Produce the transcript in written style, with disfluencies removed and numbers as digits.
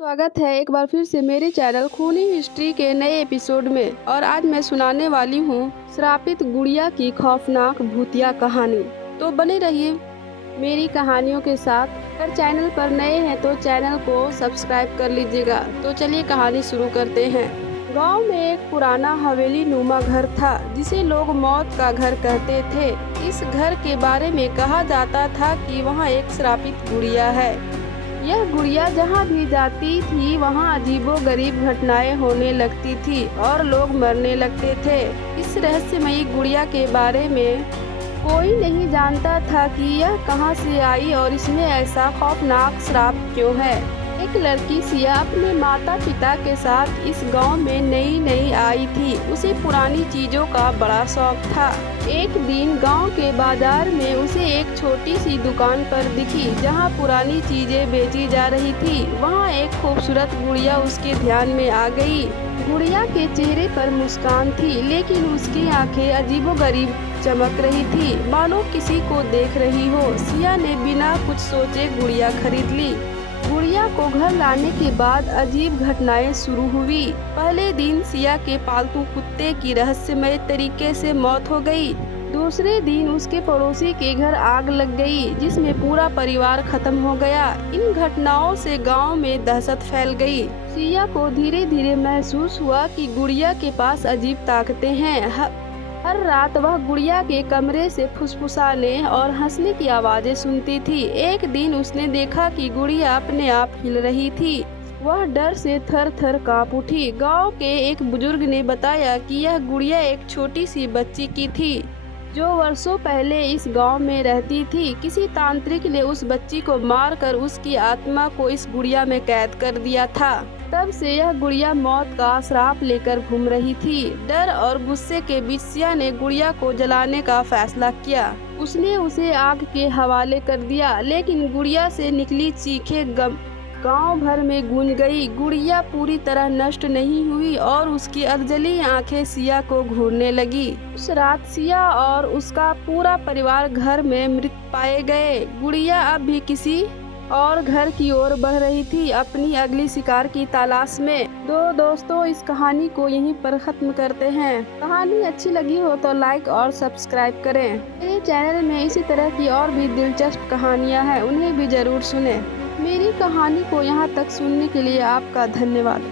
स्वागत है एक बार फिर से मेरे चैनल खूनी हिस्ट्री के नए एपिसोड में। और आज मैं सुनाने वाली हूँ श्रापित गुड़िया की खौफनाक भूतिया कहानी। तो बने रहिए मेरी कहानियों के साथ। अगर चैनल पर नए हैं तो चैनल को सब्सक्राइब कर लीजिएगा। तो चलिए कहानी शुरू करते हैं। गांव में एक पुराना हवेली नुमा घर था जिसे लोग मौत का घर कहते थे। इस घर के बारे में कहा जाता था कि वहाँ एक श्रापित गुड़िया है। यह गुड़िया जहाँ भी जाती थी वहाँ अजीबोगरीब घटनाएं होने लगती थी और लोग मरने लगते थे। इस रहस्यमयी गुड़िया के बारे में कोई नहीं जानता था कि यह कहाँ से आई और इसमें ऐसा खौफनाक श्राप क्यों है। एक लड़की सिया अपने माता पिता के साथ इस गांव में नई आई थी। उसे पुरानी चीजों का बड़ा शौक था। एक दिन गांव के बाजार में उसे एक छोटी सी दुकान पर दिखी जहां पुरानी चीजें बेची जा रही थी। वहां एक खूबसूरत गुड़िया उसके ध्यान में आ गई। गुड़िया के चेहरे पर मुस्कान थी लेकिन उसकी आंखें अजीबोगरीब चमक रही थी, मानो किसी को देख रही हो। सिया ने बिना कुछ सोचे गुड़िया खरीद ली। गुड़िया को घर लाने के बाद अजीब घटनाएं शुरू हुई। पहले दिन सिया के पालतू कुत्ते की रहस्यमय तरीके से मौत हो गई। दूसरे दिन उसके पड़ोसी के घर आग लग गई जिसमें पूरा परिवार खत्म हो गया। इन घटनाओं से गांव में दहशत फैल गई। सिया को धीरे धीरे महसूस हुआ कि गुड़िया के पास अजीब ताकतें हैं। हर रात वह गुड़िया के कमरे से फुसफुसाने और हंसने की आवाजें सुनती थी। एक दिन उसने देखा कि गुड़िया अपने आप हिल रही थी। वह डर से थर थर कांप उठी। गांव के एक बुजुर्ग ने बताया कि यह गुड़िया एक छोटी सी बच्ची की थी जो वर्षों पहले इस गांव में रहती थी। किसी तांत्रिक ने उस बच्ची को मारकर उसकी आत्मा को इस गुड़िया में कैद कर दिया था। तब से यह गुड़िया मौत का श्राप लेकर घूम रही थी। डर और गुस्से के बीच सिया ने गुड़िया को जलाने का फैसला किया। उसने उसे आग के हवाले कर दिया लेकिन गुड़िया से निकली चीखें गांव भर में गूंज गई। गुड़िया पूरी तरह नष्ट नहीं हुई और उसकी अधजली आंखें सिया को घूरने लगी। उस रात सिया और उसका पूरा परिवार घर में मृत पाए गए। गुड़िया अब भी किसी और घर की ओर बढ़ रही थी अपनी अगली शिकार की तलाश में। दोस्तों इस कहानी को यहीं पर खत्म करते हैं। कहानी अच्छी लगी हो तो लाइक और सब्सक्राइब करें। मेरे चैनल में इसी तरह की और भी दिलचस्प कहानियां हैं, उन्हें भी जरूर सुनें। मेरी कहानी को यहाँ तक सुनने के लिए आपका धन्यवाद।